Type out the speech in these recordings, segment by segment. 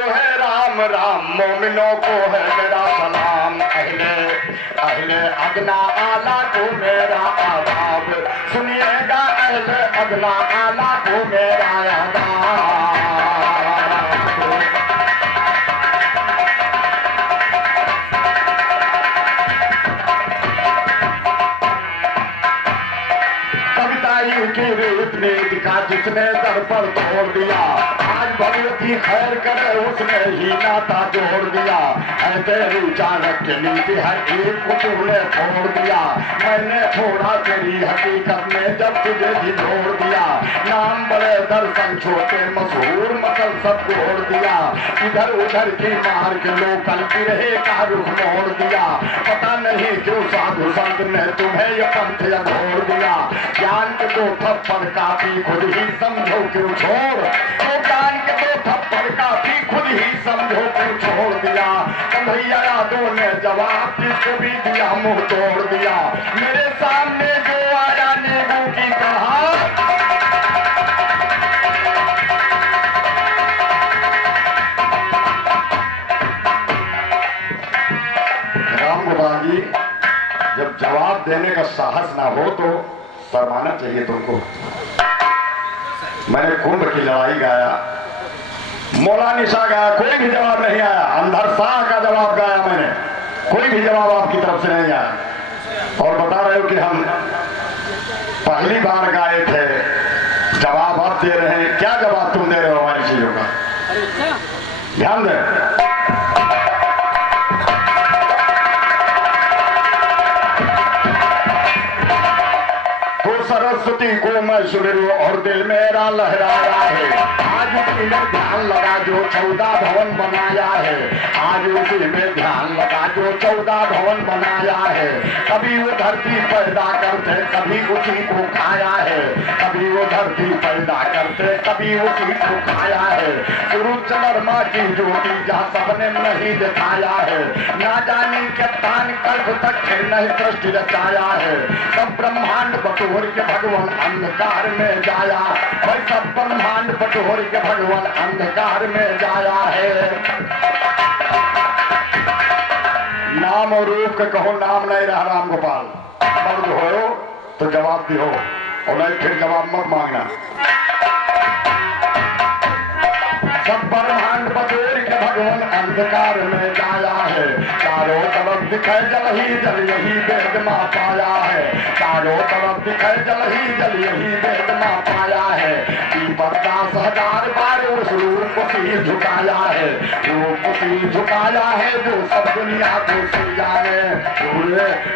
है राम राम, मोमिनों को है मेरा सलाम। अहले अहले अदना आला को मेरा आदाब, सुनिएगा अहले अदना आला को मेरा आदाब। की रीत नीति का जिसने दर पर तोड़ दिया, आज भगवती खैर करे उसने ही नाता जोड़ दिया। है तेरी चाणक्य नीति है एक को तूने छोड़ दिया, मैंने छोड़ा तेरी हकीकत में जब तुझे भी छोड़ दिया। नाम बड़े दर्शन छोटे मशहूर मसल सब जोड़ दिया, इधर उधर की मार के लोकल रहे का रुख मोड़ दिया। पता नहीं क्यों साधु संत ने तुम्हें ये पंथ छोड़ दिया। ज्ञान के दो थप्पड़ काफी खुद ही समझो क्यों छोड़, तो ज्ञान के दो थप्पड़ काफी खुद ही समझो क्यों छोड़ दिया। कन्हैया यादव ने जवाब जिसको भी दिया मुंह तोड़ दिया। मेरे सामने जो आया नींबू की तरह, राम गोपाल जी, जब जवाब देने का साहस ना हो तो शर्माना चाहिए तुमको। मैंने कुंभ की लड़ाई गाया, मौला निशा गाया, कोई भी जवाब नहीं आया। अंधर शाह का जवाब गाया मैंने, कोई भी जवाब आपकी तरफ से नहीं आया। और बता रहे हो कि हम पहली बार गाए थे, जवाब आप दे रहे हैं। क्या जवाब तुम दे रहे हो हमारी चीजों का? ध्यान दें। सरस्वती को मैं सुन लूं और दिल मेरा लहरा रहा है। आज उसी में ध्यान लगा जो 14 भवन बनाया है, आज उसी में ध्यान लगा जो 14 भवन बनाया है। कभी वो धरती पैदा करते कभी उसी को खाया है, कभी वो धरती पैदा करते कभी उसी को खाया है। गुरु चंद्रमा की ज्योति जहाँ सबने नहीं दिखाया है, ना जाने के तान कल्प तक नहीं सृष्टि रचाया है। सब ब्रह्मांड बटोर के भगवान अंधकार में जाया, भाई सब ब्रह्मांड बटोर के भगवान अंधकार में जाया है। नाम और रूप के कहो नाम नहीं रहा राम गोपाल। मर्द हो तो जवाब दियो और नहीं फिर जवाब मत मांगना। सब ब्रह्मांड बटोर के भगवान अंधकार में जाया है। चारों तरफ दिखे जल ही जल यही वेद मां पाया है, चारों तरफ दिखे जल ही जल यही वेद मां पाया है। 50,000 बार उस रूप को सिर झुकाया है, रूप को सिर झुकाया है जो सब दुनिया को जाने।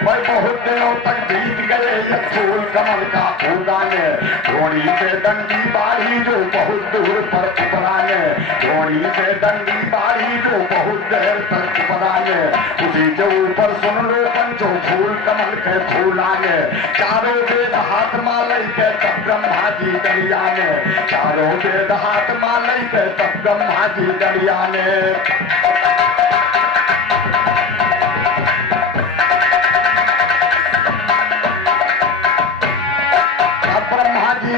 भाई बहुत दिनों तक बीत गए ये फूल कमल का उगाने, धोनी से डंडी बाढ़ी जो बहुत दूर पर उपराने, धोनी से डंडी बाढ़ी जो बहुत देर तक उपराने। उसी के ऊपर सुन लो पंचो फूल कमल के फूलाने, चारों वेद हाथ मालई के तब ब्रह्मा जी दरिया ने, चारों वेद हाथ मालई के तब ब्रह्मा जी दरिया ने।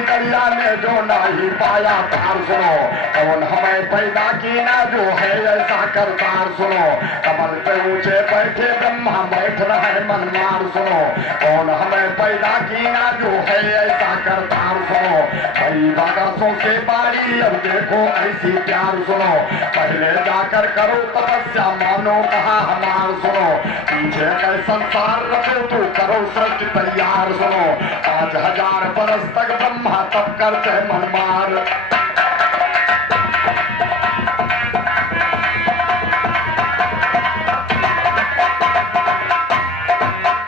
दरिया ने जो नहीं पाया तार सुनो, कौन हमें पैदा की ना जो है ऐसा करतार सुनो। कमल पे ऊंचे बैठे ब्रह्मा बैठ रहे मनमार सुनो, कौन हमें पैदा की ना जो है ऐसा करतार सुनो। कई बागसों से बारी अब देखो ऐसी प्यार सुनो, पहले जाकर करो तपस्या मानो कहा हमार सुनो। पीछे का संसार रखो तो करो सृष्टि तैयार सुनो। 5000 बरस तक ब्रह्मा तब करते मनमार,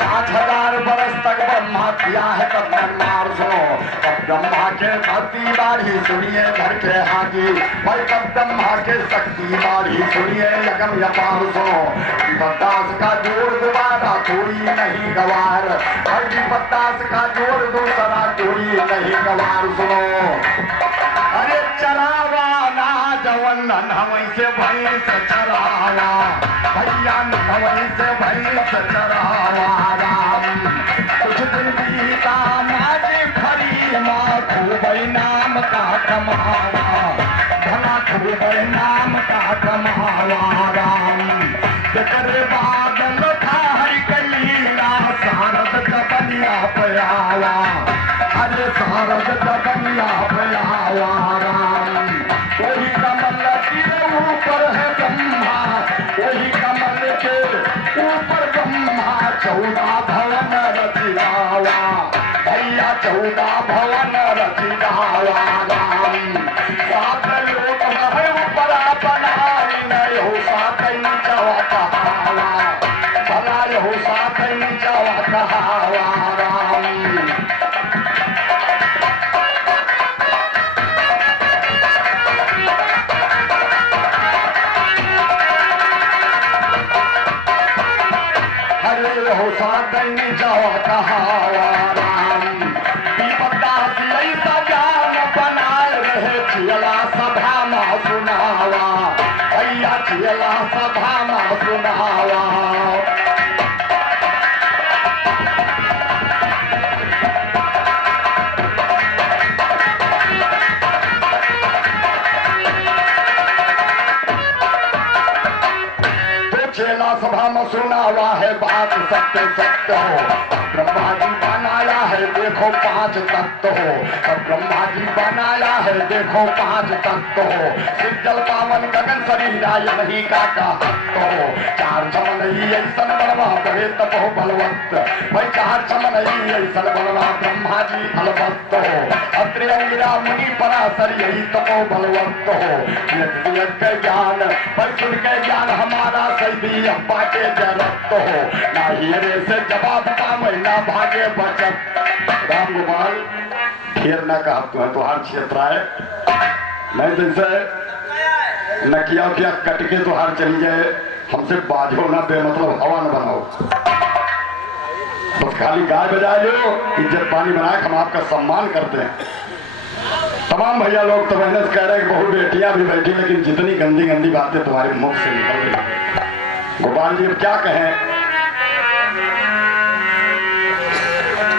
5000 बरस तक ब्रह्मा किया है तब मनमार सुनो। तब ब्रह्मा के भक्ति बाढ़ी सुनिए घर के हाजी, भाई तब ब्रह्मा के शक्ति बाढ़ी सुनिए यज्ञ यपार सुनो। विपत्तास का जोड़ दोबारा कोई नहीं गवार, भाई विपत्तास का जोड़ दूसरा कोई नहीं गवार सुनो। अरे चरावा ना जवन नवई से भैंस चरावा, भैया नवई से भैंस चरावा राम। कुछ दिन बीता माटी फरी माँ खूब नाम का कमावा, भला खूब नाम का कमावा राम तेरे बादल था हरि कैला सारद जबनिया पयावा अरे सारद जबनिया पयावा राम वही कमल के ऊपर है ब्रह्मा वही कमल के ऊपर ब्रह्मा 14 भवन रचियावा भैया 14 भवन रचियावा राम सात लोक है ऊपर बनाई नहीं हो सात नीचवा कहावा भला हो सात नीचवा कहावा राम हो साधनी जावा कहावा राम विपदा ऐसा ज्ञान बनाए रहे चियला सभा में सुनावा भैया चियला सभा में सुनावा चेला सभा में सुनावा है बात सत्य सत्य हो ब्रह्मा जी बनाया है देखो 5 तत्व हो और ब्रह्मा जी बनाया है देखो 5 तत्व हो सिद्धल पावन गगन शरीरा नहीं का हत्त हो 4 छम नहीं ऐसन बलवा बड़े तप हो बलवत्त भाई 4 छम नहीं ऐसन बलवा ब्रह्मा जी बलवत्त हो अत्रि अंगिरा मुनि पराशर यही तपो बलवत्त हो के ज्ञान पर सुन के ज्ञान हमारा सही अब्बा के जरूरत हो ना हीरे से जवाब का महीना भागे बचत राम गोपाल फिर न कहा तुम्हें तुहार क्षेत्र है मैं जैसे नकिया उकिया कट के तुहार चली जाए हमसे बाजो ना बेमतलब हवा न बनाओ बस खाली गाय बजा लो इज्जत पानी बनाए हम आपका सम्मान करते हैं तमाम भैया लोग तो मेहनत कह रहे हैं कि बहु बेटियां भी बैठी लेकिन जितनी गंदी गंदी बातें तुम्हारे मुख से निकल रही गोपाल जी क्या कहें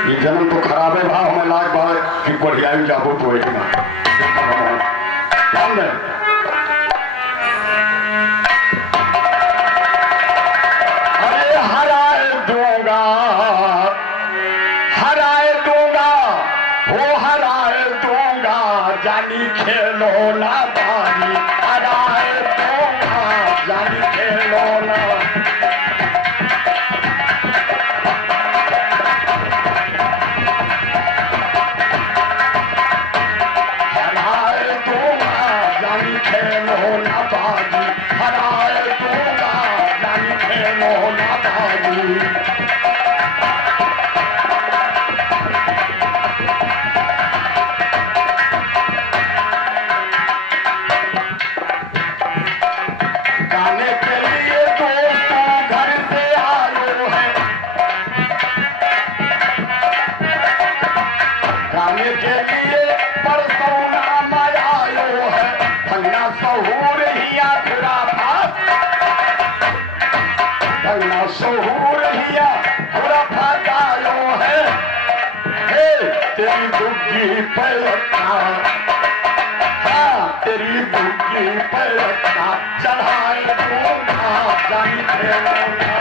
ये जन्म तो खराब है भाव हमें लाख बार कि बढ़िया जाबो तो अरे हराए दूंगा वो हराए दूंगा जानी खेलो ना बानी हराए दूंगा जानी खेलो ना तेरी बुग्गी पैरता चढ़ाए दूंगा जानी खेलूंगा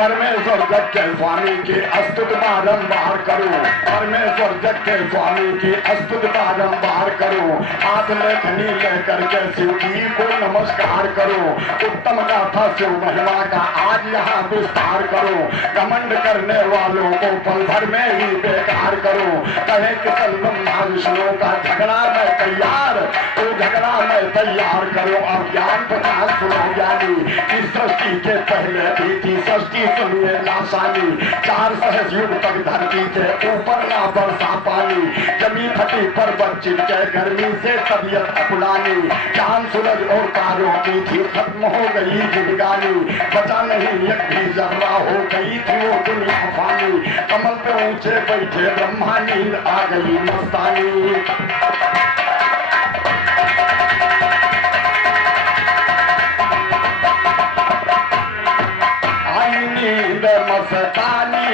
परमेश्वर जग के स्वामी की अस्तुत बारंबार करूं परमेश्वर जग के स्वामी की अस्तुत बारंबार करूं हाथ लेखनी लेकर के शिव जी को नमस्कार करूं उत्तम गाथा शिव महिमा का आज यहाँ विस्तार करूं घमंड करने वालों को पल भर में ही बेकार करूं कहे कि ब्रह्मा विष्णु का झगड़ा मैं तैयार तो झगड़ा मैं तैयार करूं और ज्ञान प्रकाश सुनो ज्ञानी इस सृष्टि के पहले भी थी सृष्टि सुनिए लाशानी 4 सहस्र युग तक धरती के ऊपर ना बरसा पानी जमी फटी पर्वत चिपके गर्मी से तबीयत अकुलानी चांद सूरज और तारों की थी खत्म हो गई जिंदगानी बचा नहीं एक भी जर्रा हो गई थी वो दुनिया फानी कमल पे ऊंचे बैठे ब्रह्मा नींद आ गई मस्तानी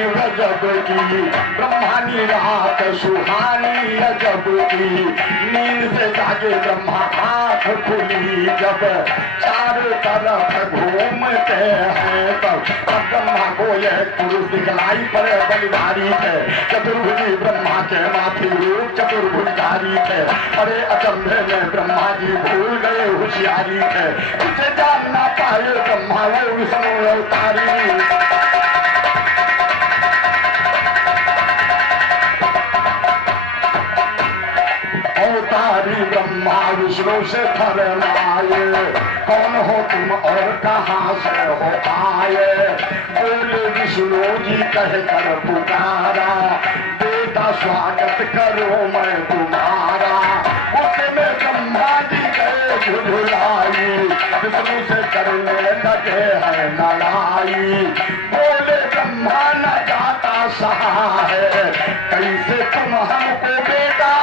गजब की, ब्रह्मानी रात सुहानी अजब की, नींद से जागे ब्रह्मा आंख खुली जब, चारों तरफ घूमते हैं तब ब्रह्मा को यह पुरुष दिखलाई पड़े बलिधारी थे, चतुर्भुजी ब्रह्मा के माथे रूप चतुर्भुजधारी थे, अरे अचंभे में ब्रह्मा जी भूल गए होशियारी थे, इसे जान ना पाए ब्रह्मा वो विष्णु अवतारी। अवतारी ब्रह्मा विष्णु से फरमाए, कौन हो तुम और कहाँ से हो आए, बोले विष्णु जी कह कर पुकारा, बेटा स्वागत करो मैं तुम्हारा, उसमें ब्रह्मा जी गए झुझुलाई, विष्णु से करने लगे है लड़ाई, बोले ब्रह्मा न जाता सहा है, कैसे तुम हमको बेटा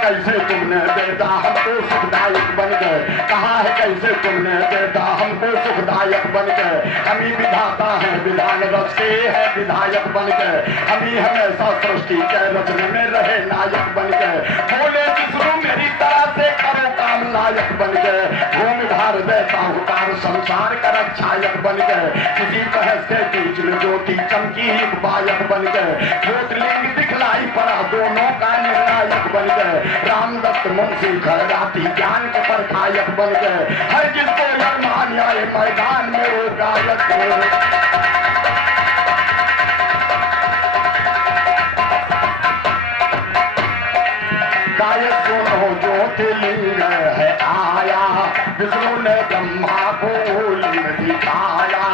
कैसे तुमने बेटा हमको सुखदायक बन गए, कहा है कैसे तुमने बेटा हमको सुखदायक बन गए, हम ही विधाता है विधान रच के है विधायक बन गए, हम ही हमेशा सृष्टि के रचने में रहे नायक बन गए, बोले विष्णु मेरी तरह से करो काम लायक बन गए, भूमि भार देता हूँ तार संसार का रक्षायक बन गए, किसी बहस के बीच में ज्योति चमकी एक बायक बन गए, ज्योतिर्लिंग दिखलाई पड़ा दोनों का निर्णायक बन गए, रामदत्त मुंशी खड़गाती ज्ञान के परखायक बन गए, हर जिसको अरमान आए मैदान में वो गायक गायक सुनो ज्योतिर्लिंग है आया, विष्णु ने ब्रह्मा को लिंग दिखाया,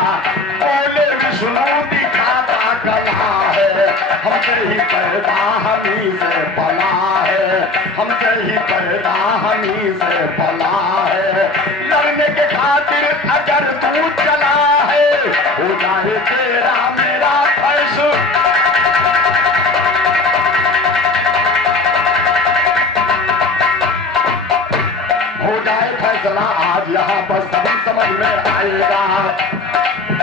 बोले विष्णु दिखाता कला है, हमसे ही पैदा हमी से पला है, हमसे ही पैदा हमी से पला है, लड़ने के खातिर अगर तू चला है, हो जाए तेरा मेरा फैसला, हो जाए फैसला आज यहाँ पर सभी समझ में आएगा,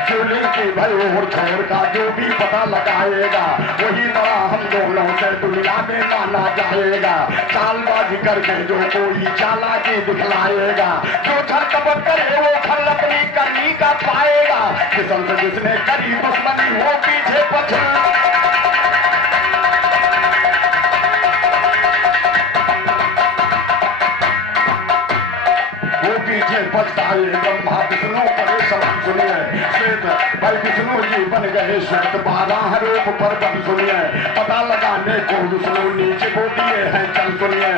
शिवलिंग की भय और छोर का जो भी पता लगाएगा, वही बड़ा हम दोनों से दुनिया में माना जाएगा, चालबाजी करके जो कोई चालाकी दिखलाएगा, जो छल कपट करे वो फल अपनी करनी का पाएगा, किस्म से जिसने करी दुश्मनी वो पीछे पछड़ा, वो पीछे पछताए ब्रह्मा विष्णु करे सलाम सुनिए, श्वेत भाई विष्णु जी बन गए श्वेत 12 रूप पर बन सुनिए, पता लगाने को विष्णु नीचे को दिए हैं चल सुनिए,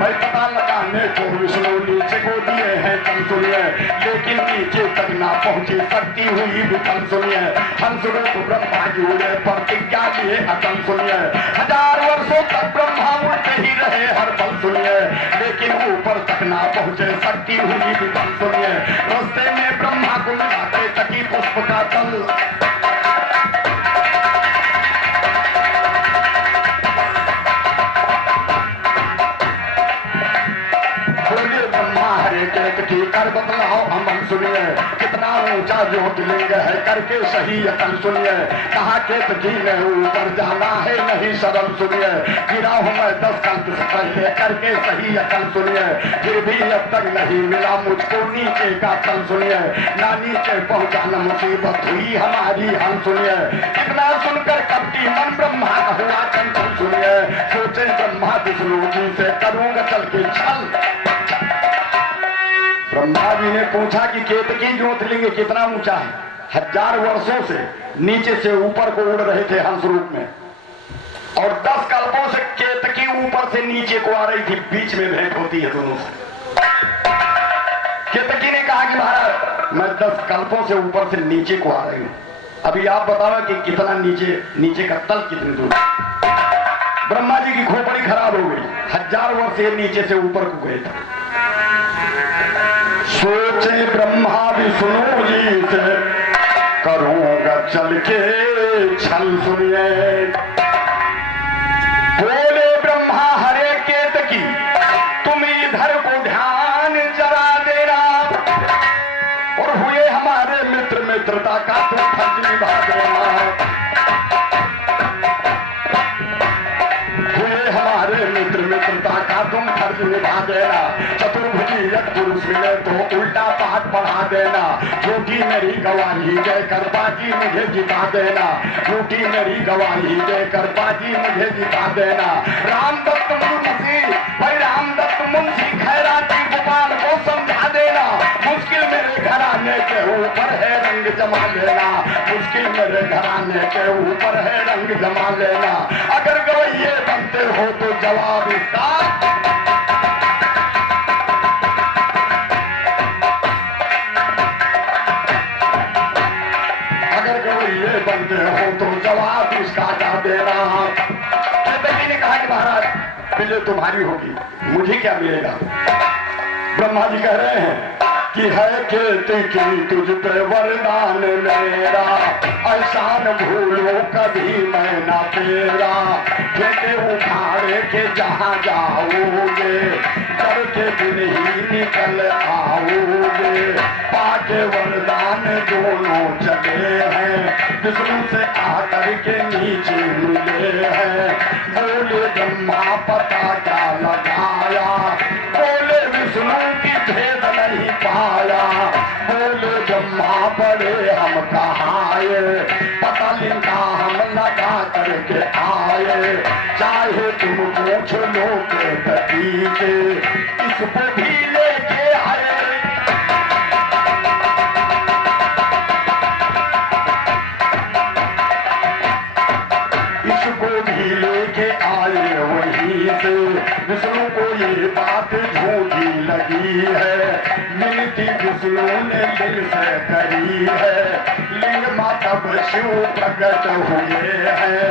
भाई पता लगाने को विष्णु नीचे को दिए हैं चल सुनिए, लेकिन नीचे तक ना पहुंची शक्ति हुई विफल सुनिए, हंस रूप ब्रह्मा जी उड़े प्रतिज्ञा लिए अचल सुनिए, 1000 वर्षों तक ब्रह्मा उड़ते ही रहे हर पल सुनिए, लेकिन ऊपर तक ना पहुंचे शक्ति हुई विफल सुनिए, रास्ते में ब्रह्मा को मिलाते तकी पुष्प का तल, बोले ब्रह्मा हरे केत की कर बतलाओ अमन सुनिए, कितना ऊंचा ज्योतिर्लिंग है करके सही अकल सुनिए, कहा केत जी ने ऊपर जाना है नहीं सरल सुनिए, गिरा हूं मैं 10 कल्प से पहले करके सही अकल सुनिए, फिर भी अब तक नहीं मिला मुझको नीचे का तल सुनिए, ना नीचे पहुंचाना मुसीबत हुई हमारी हल सुनिए, कितना सुनकर कपटी मन ब्रह्मा का हुआ चंचल सुनिए, सोचे ब्रह्मा विष्णु जी से करूंगा चल के छल, ब्रह्मा जी ने पूछा कि केतकी ज्योतिर्लिंग कितना ऊंचा है, 1000 वर्षों से नीचे से ऊपर को उड़ रहे थे हंस रूप में, और 10 कल्पों से केतकी ऊपर से नीचे को आ रही थी, बीच में भेंट होती है दोनों से, केतकी ने कहा कि महाराज मैं 10 कल्पों से ऊपर से नीचे को आ रही हूं, अभी आप बताओ कि कितना नीचे का तल कितनी दूर, ब्रह्मा जी की खोपड़ी खराब हो गई, 1000 वर्ष से नीचे से ऊपर को गए थे, सोचे ब्रह्मा विष्णु जी से करूंगा चल के छल सुनिए, बोले ब्रह्मा हरे केतकी तुम इधर को का तुम फर्ज निभा देना। चतुर्भुजी एक पुरुष मिले तो उल्टा पाठ पढ़ा देना। झूठी मेरी गवाही देकर बाजी मुझे जिता देना। झूठी मेरी गवाही देकर बाजी मुझे जिता देना। रामदत्त मुंशी भाई रामदत्त मुंशी खैराती गोपाल को समझा देना। मुश्किल मेरे घराने के ऊपर है रंग जमा लेना। मुश्किल मेरे घराने के ऊपर है रंग जमा लेना। अगर गवैये बनते हो तो जवाब इसका बनते हो तो जवाब इसका क्या देना। बेटी ने कहा कि महाराज बिल्ली तुम्हारी होगी, मुझे क्या मिलेगा। ब्रह्मा जी कह रहे हैं कि है खेती की तुझ पे वरदान मेरा, एहसान भूलो कभी मैं ना तेरा। खेते उखाड़े के जहाँ जाओगे करके दिन ही निकल आओगे। पाके वरदान दोनों चले हैं, विष्णु से आकर के नीचे मिले हैं। बोले ब्रह्मा पता क्या लगाया, बोले विष्णु की भेद नहीं पाया। बोले ब्रह्मा बड़े हम कहाए, पता लिखा हम लगा करके आए। चाहे तुम पूछ लो के तकी से, इसको भी लेके आए। विष्णु को ये बात झूठी लगी है, मिनती विष्णु ने दिल से करी है। लिंग माता शिव प्रकट हुए हैं,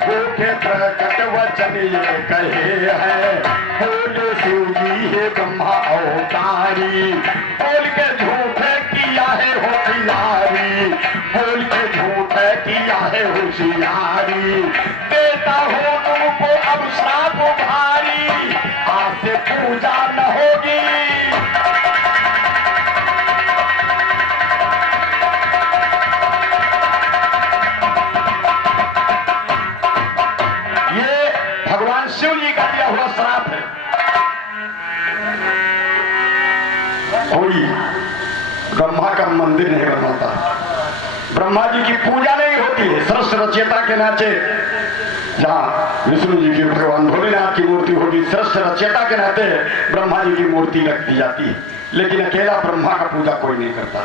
वो के प्रकट वचन ये कहे हैं। बोले शिव जी है ब्रह्मा अवतारी, बोल के झूठे किया है होशियारी। बोल के झूठे किया है होशियारी। देता हो तुमको अब श्राप भारी, आज से पूजा न होगी। ये भगवान शिव जी का दिया हुआ श्राप है। कोई ब्रह्मा का मंदिर नहीं बनवाता, ब्रह्मा जी की पूजा नहीं होती है। सरस रचयिता के नाते जहाँ विष्णु जी की भगवान भोलेनाथ की मूर्ति होगी, श्रेष्ठ रचयिता के नाते ब्रह्मा जी की मूर्ति रख दी जाती है। लेकिन अकेला ब्रह्मा का पूजा कोई नहीं करता।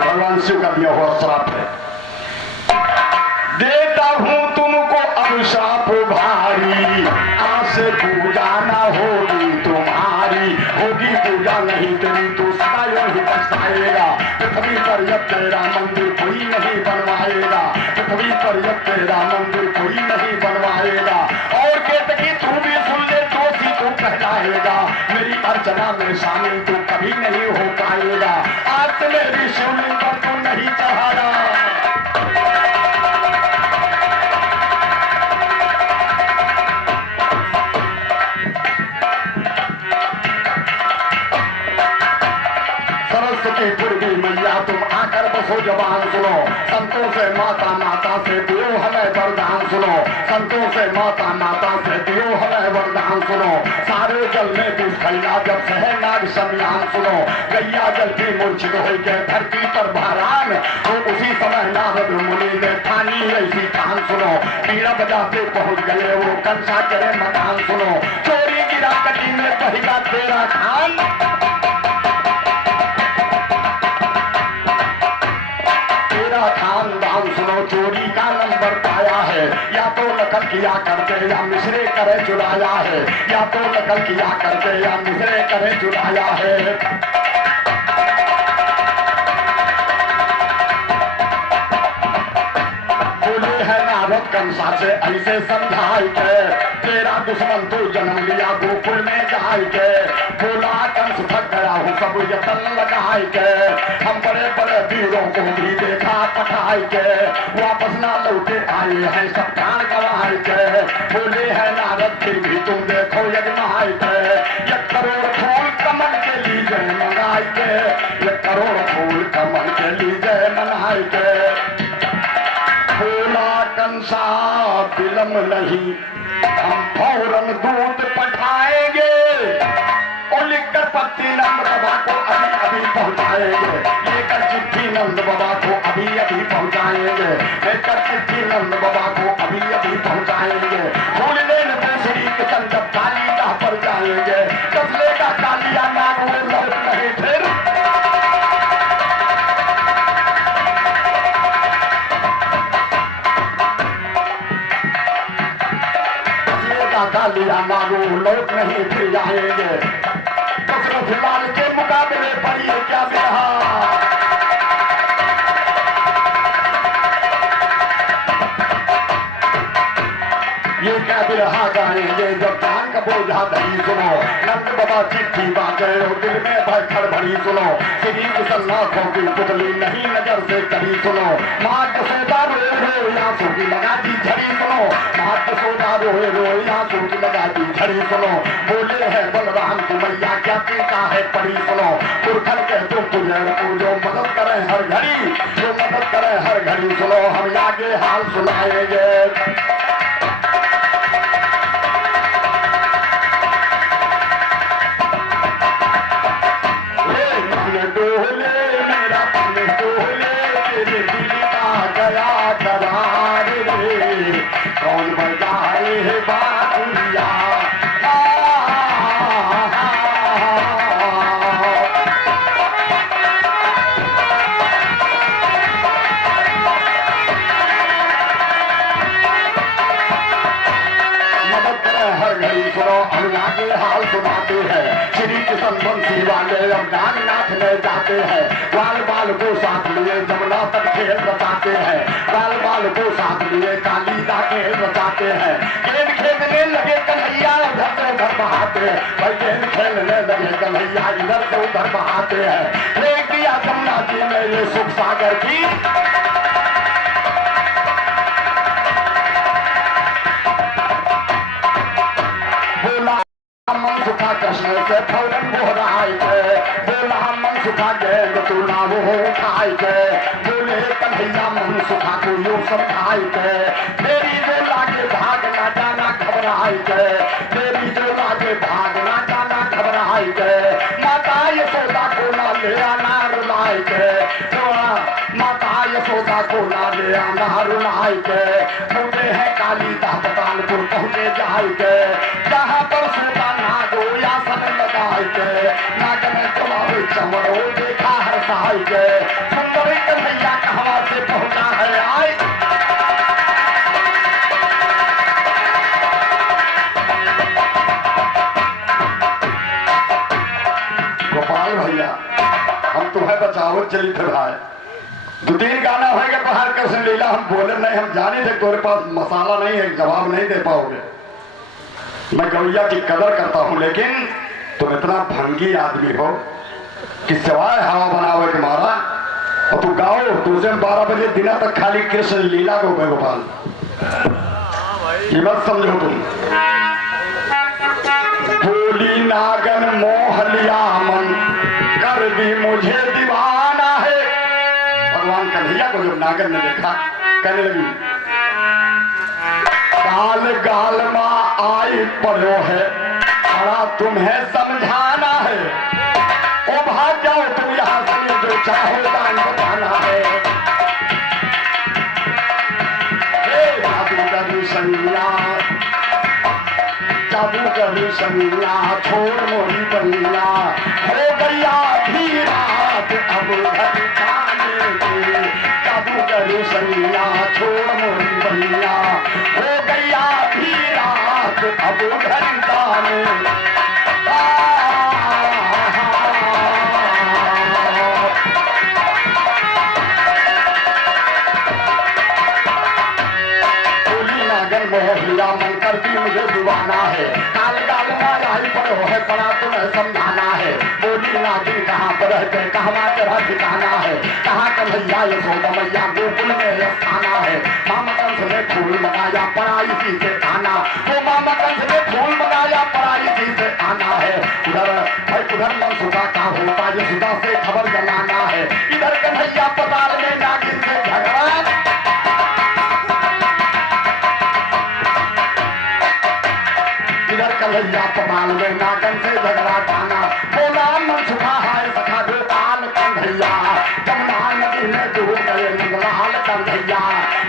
भगवान शिव का दिया हुआ श्राप है। देता हूं तुमको अब श्राप भारी, आज से पूजा ना होगी तुम्हारी। होगी पूजा नहीं तेरी तो सदा ही पछताएगा। पृथ्वी पर जब तेरा मंदिर कोई नहीं बनवाएगा, पृथ्वी पर जब तेरा मंदिर कोई नहीं बनवाएगा। और केतकी तू भी सुन ले, दोषी तू कहलाएगा। मेरी अर्चना में शामिल तू कभी नहीं हो पाएगा। आज मेरी शिवलिंग पर तू नहीं चढ़ाया। सरस्वती पूर्वी मैया तुम आकर बसो जबान सुनो। संतों से माता, माता से दियो हमें वरदान सुनो। संतों से माता, माता से दियो हमें वरदान सुनो। सारे जल में विष फैला जब सहनाग सम्यान सुनो। गैया जल की मूर्छित हो गए धरती पर बहरान, तो उसी समय नारद मुनि ने ठानी ऐसी ठान सुनो। पीड़ा बजाते पहुंच गए वो कंसा करे मकान सुनो। चोरी गिरा कटी में बहिगा तेरा खान, खानदान सुनो। चोरी का नंबर पाया है, या तो नकल किया करते या मिसरे करे चुराया है। या तो नकल किया करते या मिसरे करे चुराया है। बोले है नारद कंसा से ऐसे समझाई के, तेरा दुश्मन तो जन्म लिया गोकुल में जाए के। बोला कंस थक गया हूँ सब यतन लगाए के। हम बड़े बड़े वीरों को भी देखा पठाई के, वापस ना लौटे आए हैं सब प्राण गवाए के। बोले है नारद फिर भी तुम देखो यज्ञ के। 1 करोड़ फूल कमल के लीजिए मंगाई के। 1 करोड़ फूल कमल के लीजिए मनाई के। बोला कंसा विलंब नहीं, हम फौरन दूत पठाएंगे और लिखकर पत्ती नंद बाबा को अभी अभी पहुंचाएंगे। लेकर चिट्ठी नंद बाबा को अभी अभी पहुंचाएंगे। लेकर चिट्ठी नंद बाबा को अभी अभी पहुंचाएंगे। फूल लेन दूसरी किचन जब काली राह पर जाएंगे, कसले का कालिया नागो लौट नहीं फिर। कालिया नागो लौट नहीं फिर जाएंगे। दशरथ लाल के मुकाबले पर ये क्या बिरहा, ये क्या बिरहा गाएंगे जब जान का बोझा धरी। सुनो नंद बाबा चिट्ठी बांटे और दिल में भय खड़बड़ी। सुनो श्री कृष्ण नाथों की पुतली नहीं नजर से करी। सुनो माँ यशोदा रोए रोए आंसू की लगा दी झड़ी। सुनो माँ यशोदा रोए रोए आंसू की लगा दी झड़ी। सुनो बोले है बलराम की मैया क्या चिंता है पड़ी। सुनो पुरखन के तुम तुझे जो मदद करे हर घड़ी, जो मदद करे हर घड़ी। सुनो हम आगे हाल सुनाएंगे। कौन बजाए है बांसुरिया, मदद करे हर घड़ी। सुनो हम आगे हाल सुनाते हैं। श्री कृष्ण बंसी वाले अब नागनाथ में जाते हैं। बाल बाल को साथ लिए जमुना तक खेल रचाते हैं। बाल बाल को साथ लिए काली दा खेल रचाते हैं। गेंद खेलने लगे कन्हैया उधर से उधर बहाते हैं। भाई गेंद खेलने लगे कन्हैया इधर से उधर बहाते हैं। फेंक दिया जमुना जी में ये सुख सागर की, बोला मन सुखा कृष्ण से फौरन बोहराए गए। बोला मन सुखा गेंद तू ना वो उठाए गए। बोले कन्हैया मन सुखा को यो समझाए गए। तेरी जो लागे भाग ना जाना घबराए गए। तेरी जो लागे भाग ना जाना घबराए गए। माता यशोदा को ना ले आना रुलाए गए। माता यशोदा को ना ले आना रुलाए गए। मुझे है काली दाहतालपुर पहुंचे जाए गए। जहाँ पर सोता नागो यासन लगाए गए। नागन जवाब चमड़ो देखा हर सहाय गए। सुंदर कन्हैया कहाँ से पहुंचा है आए। गोपाल भैया हम तुम्हें बचाओ चली थे भाई। दो तीन गाना होगा बाहर कृष्ण लीला हम बोले नहीं, हम जाने थे तुम्हारे पास मसाला नहीं है, जवाब नहीं दे पाओगे। मैं गौया की कदर करता हूं, लेकिन तुम इतना भंगी आदमी हो कि सिवाय हवा बनावे के मारा और तू गाओ तुझे 12 बजे दिन तक खाली कृष्ण लीला को गए। गोपाल ये मत समझो तुम। बोली नागन मोह लिया मन कर दी मुझे दीवाना है। भगवान कन्हैया को जब नागन ने देखा कहने लगी गाल गाल माँ आई पड़ो है, बड़ा तुम्हें समझाना है। ओ भाग जाओ तुम यहाँ से, जो चाहो दान बताना है। जादूगर सैया, जादूगर सैया छोड़ मोरी बनिया। हो गया भी रात अब घर जाने के। जादूगर सैया छोड़ मोरी बनिया। हो गया भी रात अब घर जाने। मन करती मुझे दीवाना है। काल काल माया पड़ो है, बड़ा तुम्हें समझाना है। बोली नागिन कहाँ पर रहते, कहाँ तेरा ठिकाना है। कहाँ कन्हैया यशोदा मैया गोकुल में स्थाना है। मामा कंस ने फूल मंगाया पड़ा इसी से आना। वो मामा कंस ने फूल मंगाया पड़ा इसी से आना है। उधर भाई उधर मन सुधा का होता यशोदा से खबर जमाना है। इधर कन्हैया पताल में नागिन से झगड़ा। इधर कन्हैया पमाल में नागन से झगड़ा ठाना, बोला मन सुखा है सखा गोपाल कन्हैया, जमुना नदी में डूब गए नंदलाल कन्हैया,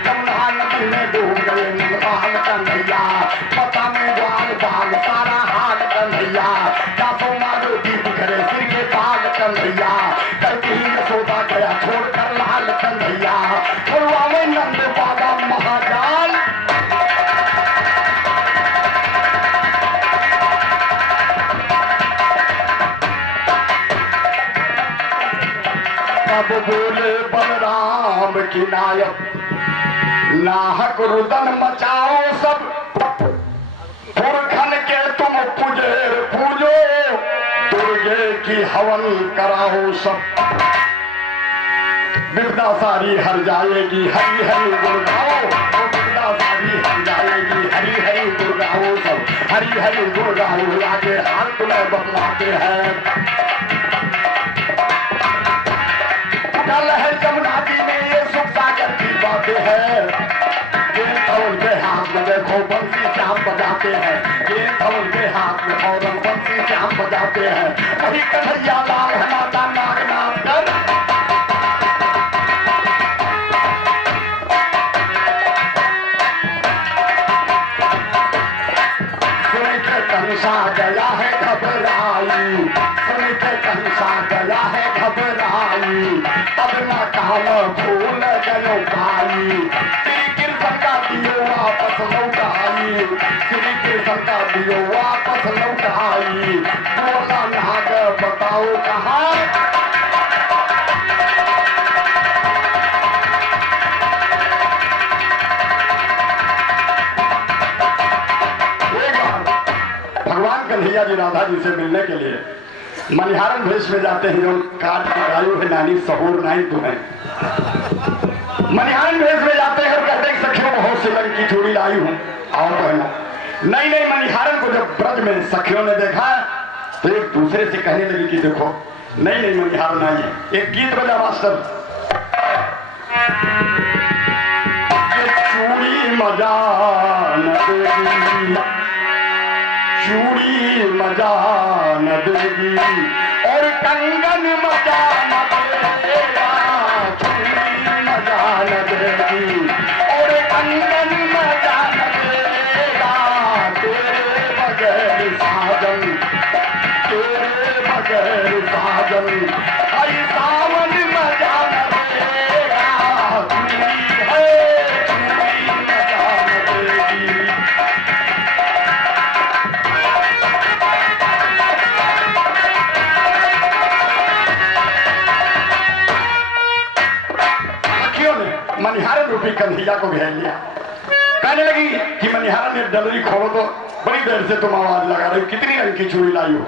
जमुना नदी में डूब गए नंदलाल कन्हैया, पता में ग्वाल बाल सारा हाल कन्हैया, क्या सोना जो दीप करे सिर के बाल कन्हैया, करके ही यशोदा गया छोड़कर लाल कन्हैया, खुलवावे नंद बाबा महाजाल। अब बोले बलराम की नायक, नाहक रुदन मचाओ सब, पुरखन के तुम पुजेर पूजो, दुर्गे की हवन कराओ सब, बिरदा सारी हर जाएगी हरी हरी गुण गाओ, बिरदा सारी हर जाएगी हरी हरी गुण गाओ सब, हरी हरी गुण गाओ आगे हाथ तुम्हें बदलाते हैं। कल है जमुना जी में ये सुख सागर की बातें हैं, ये धौल के हाथ में देखो बंसी श्याम बजाते हैं, ये धौल के हाथ में और बंसी श्याम बजाते हैं, वही कन्हैया लाल है माता नाग नाम कर। सुन के कंसा गया है घबराई, सुन के कंसा गया है घबराई, अब ना काल भूल गयो भाई, श्री कृष्ण का दियो वापस लौटाई, श्री कृष्ण का दियो वापस लौटाई, बोला नाग बताओ कहाँ। भगवान कन्हैया जी राधा जी से मिलने के लिए मनिहारन भेष में जाते हैं, जो काट के गायो है नानी सहूर नहीं तुम्हें, मनिहारन भेष में जाते हैं और कहते हैं सखियों बहुत सी रंग की चूड़ी लाई हूं और पहनो। नई नई मनिहारन को जब ब्रज में सखियों ने देखा तो एक दूसरे से कहने लगी कि देखो नई नई मनिहारन आई है, एक गीत बजा मास्टर, ये चूड़ी मजा न देगी, चूड़ी मजा न देगी और कंगन मजा न देगा, चूड़ी मजा न देगी और कंगन मजा न देगा, तेरे बगैर साजन, तेरे बगैर साजन, आई सावन मजा न देगा, चूड़ी है चूड़ी मजा न देगी। मनिहारन रूपी कन्हैया को घेर लिया, कहने लगी कि मनिहारन ने डलरी खोलो तो बड़ी देर से तुम आवाज लगा रही, कितनी रंग की चूड़ी लाई हो।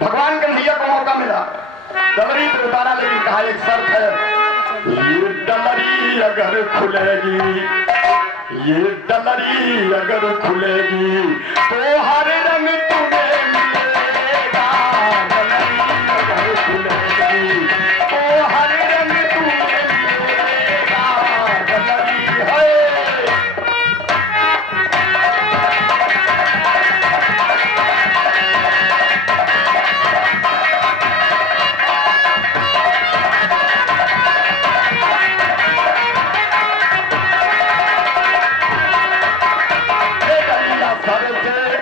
भगवान कन्हैया को मौका मिला, डलरी तो उतारा, लेकिन कहा एक शर्त है, ये डलरी अगर खुलेगी, ये डलरी अगर खुलेगी तो हर रंग तुम्हें मिलेगा, डलरी अगर खुलेगी तो हर रंग तुम्हें मिलेगा, डलरी है।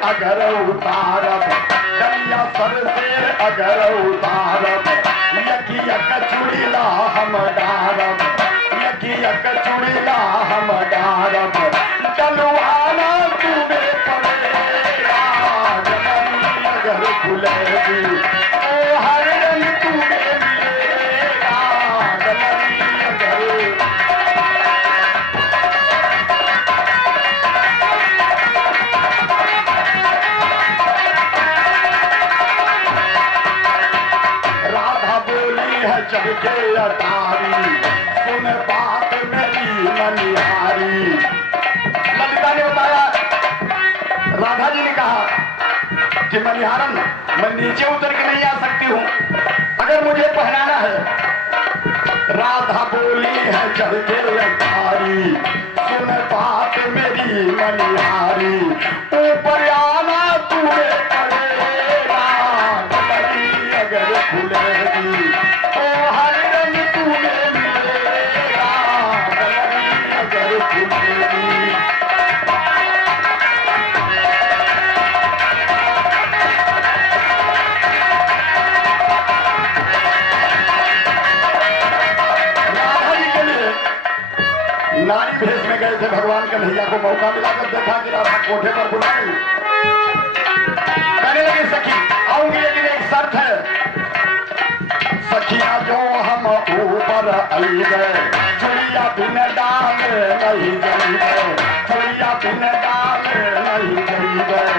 अगर उतारब डलिया सर से अगर उतारब, यकिया कचुड़ीला हम डारब, यकिया कचुड़ीला हम डारब, डलवाना तुम्हें पड़ेगा, डलरी अगर खुलेगी तो हर रंग तुम्हें मिलेगा, डलरी अगर। चढ़ के अटारी सुन बात मेरी मनिहारी, ललिता ने बताया, राधा जी ने कहा कि मनिहारन मैं नीचे उतर के नहीं आ सकती हूँ, अगर मुझे पहनाना है। राधा बोली है चढ़ के अटारी सुन बात मेरी मनिहारी, ऊपर आना तुम्हें गए थे भगवान कन्हैया को मौका मिला जब देखा कि राधा कोठे पर बुलाई, कहने लगे सखी आऊंगी लेकिन एक शर्त है, सखिया जो हम ऊपर आई गए चुड़िया बिन डाले नहीं गई गए, चुड़िया बिन डाले नहीं गई गए,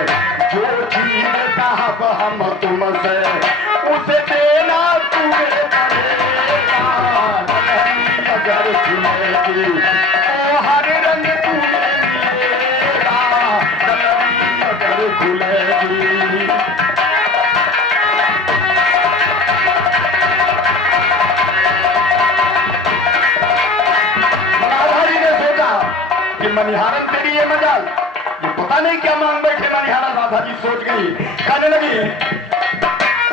जो चीज साहब हम तुमसे उसे देना तुम्हें पड़ेगा, अगर सुनेगी तो हर रंग तुम्हें मिलेगा, अगर खुलेगी। मनिहारन तेरी ये मजाल, ये पता नहीं क्या मांग बैठे मनिहारा। राधा जी सोच गई, कहने लगी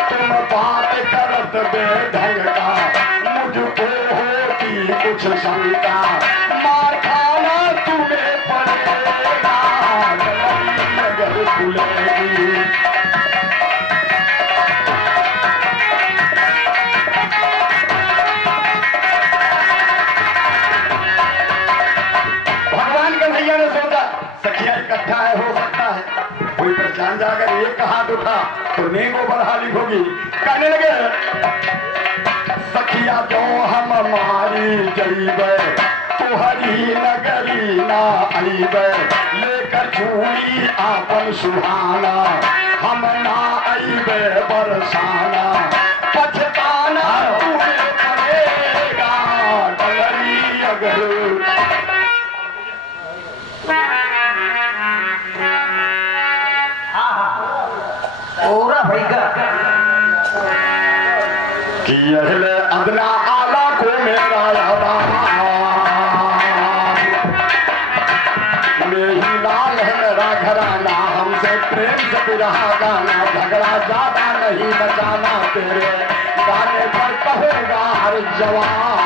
तुम बात करत बेढंग का, मुझको होती कुछ शंका, मार खाना तुम्हें पड़ेगा, अगर खुलेगी। सखिया इकट्ठा है, हो सकता है कोई पहचान जाकर एक हाथ उठा तो नेगो बरहाली होगी। कहने लगे सखिया जो हम मारी जईबे तुहरी नगरी ना आईबे, लेकर झूली आपन सुहाना हम ना आईबे बरसाना, पछताना तुम्हें पड़ेगा, डलरी अगर कि अहले अदना आला को मेरा यादा मेरी लाल है मेरा घराना, हमसे प्रेम से बिरहा गाना, झगड़ा ज्यादा नहीं बचाना, तेरे गाने पर कहेगा हर जवान।